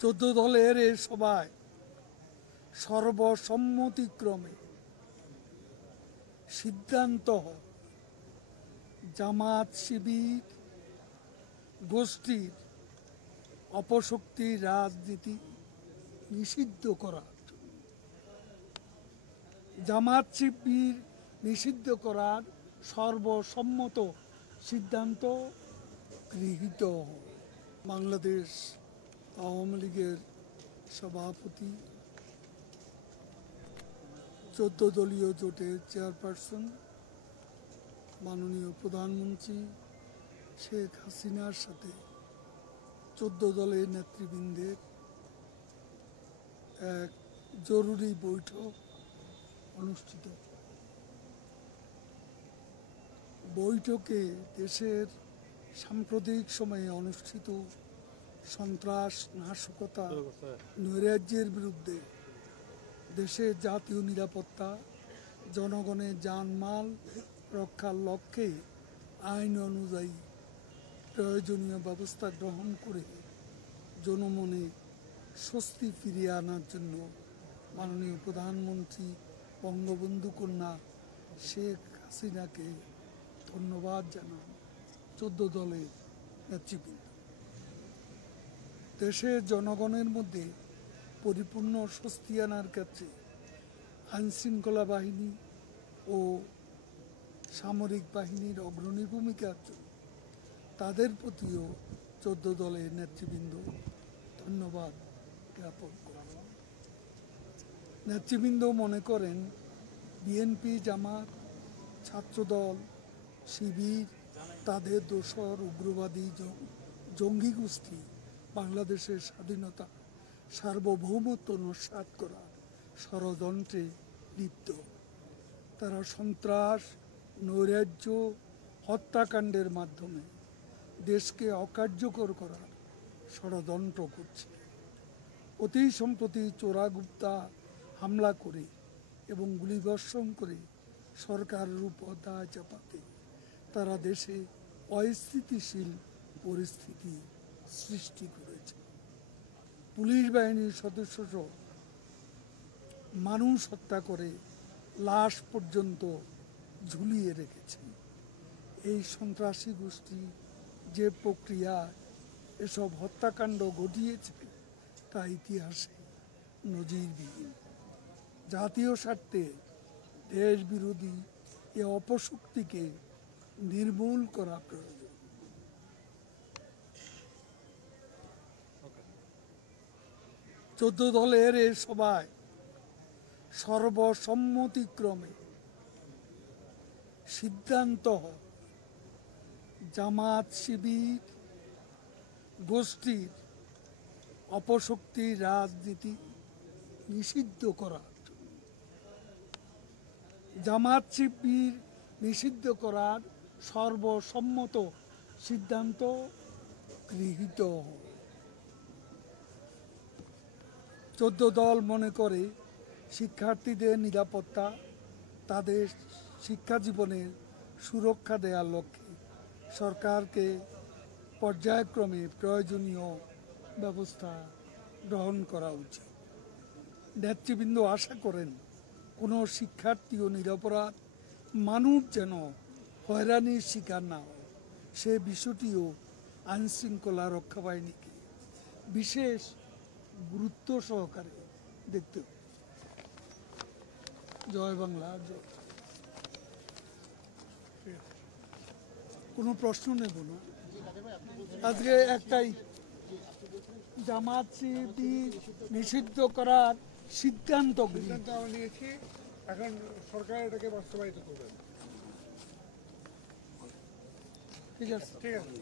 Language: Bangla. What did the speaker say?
14 দলের এ সভায় সর্বসম্মতিক্রমে সিদ্ধান্ত হয় জামাত শিবির গোষ্ঠীর অপশক্তির রাজনীতি নিষিদ্ধ করার, জামাত শিবির নিষিদ্ধ করার সর্বসম্মত সিদ্ধান্ত গৃহীত হয়। বাংলাদেশ আওয়ামী লীগের সভাপতি, 14 দলীয় জোটের চেয়ারপারসন, মাননীয় প্রধানমন্ত্রী শেখ হাসিনার সাথে 14 দলের নেতৃবৃন্দের এক জরুরি বৈঠক অনুষ্ঠিত। বৈঠকে দেশের সাম্প্রতিক সময়ে অনুষ্ঠিত সন্ত্রাস, নাশকতা, নৈরাজ্যের বিরুদ্ধে দেশের জাতীয় নিরাপত্তা, জনগণের জানমাল রক্ষার লক্ষ্যে আইন অনুযায়ী প্রয়োজনীয় ব্যবস্থা গ্রহণ করে জনমনে স্বস্তি ফিরিয়ে আনার জন্য মাননীয় প্রধানমন্ত্রী বঙ্গবন্ধু কন্যা শেখ হাসিনাকে ধন্যবাদ জানান 14 দলের নেতৃবৃন্দ। দেশের জনগণের মধ্যে পরিপূর্ণ স্বস্তি আনার ক্ষেত্রে আইনশৃঙ্খলা বাহিনী ও সামরিক বাহিনীর অগ্রণী ভূমিকার জন্য তাদের প্রতিও 14 দলের নেতৃবৃন্দ ধন্যবাদ জ্ঞাপন করেন। নেতৃবৃন্দ মনে করেন বিএনপি, জামাত, ছাত্রদল, শিবির, তাদের দোসর উগ্রবাদী জঙ্গি গোষ্ঠী বাংলাদেশের স্বাধীনতা, সার্বভৌমত্ব নস্যাৎ করার ষড়যন্ত্রে লিপ্ত। তারা সন্ত্রাস, নৈরাজ্য, হত্যাকাণ্ডের মাধ্যমে দেশকে অকার্যকর করার ষড়যন্ত্র করছে। অতি সম্প্রতি চোরাগুপ্তা হামলা করে এবং গুলিবর্ষণ করে সরকারের উপর দায় চাপাতে তারা দেশে অস্থিতিশীল পরিস্থিতি সৃষ্টি করেছে। পুলিশ বাহিনীর সদস্যসহ মানুষ হত্যা করে লাশ পর্যন্ত ঝুলিয়ে রেখেছে। এই সন্ত্রাসী গোষ্ঠী যে প্রক্রিয়া এসব হত্যাকাণ্ড ঘটিয়েছে তা ইতিহাসে নজিরবিহীন। জাতীয় স্বার্থে দেশ বিরোধী এ অপশক্তিকে নির্মূল করা প্রয়োজন। 14 দলের এ সভায় সর্বসম্মতিক্রমে সিদ্ধান্ত হয় জামাত শিবির গোষ্ঠীর অপশক্তির রাজনীতি নিষিদ্ধ করার, জামাত শিবির নিষিদ্ধ করার সর্বসম্মত সিদ্ধান্ত গৃহীত হয়। 14 দল মনে করে শিক্ষার্থীদের নিরাপত্তা, তাদের শিক্ষা জীবনের সুরক্ষা দেওয়ার লক্ষ্যে সরকারকে পর্যায়ক্রমে প্রয়োজনীয় ব্যবস্থা গ্রহণ করা উচিত। নেতৃবৃন্দ আশা করেন কোনো শিক্ষার্থী ও নিরপরাধ মানুষ যেন হয়রানির শিকার না হয়, সে বিষয়টিও আইনশৃঙ্খলা রক্ষা বাহিনীকে বিশেষ গুরুত্ব সহকারে দেখতে হবে। জয় বাংলা, জয়। কোনো প্রশ্ন নেব না আজকে। একটাই, জামাত শিবির নিষিদ্ধ করার সিদ্ধান্ত নিয়েছি, এখন সরকার এটাকে বাস্তবায়িত করবে। ঠিক আছে, ঠিক আছে।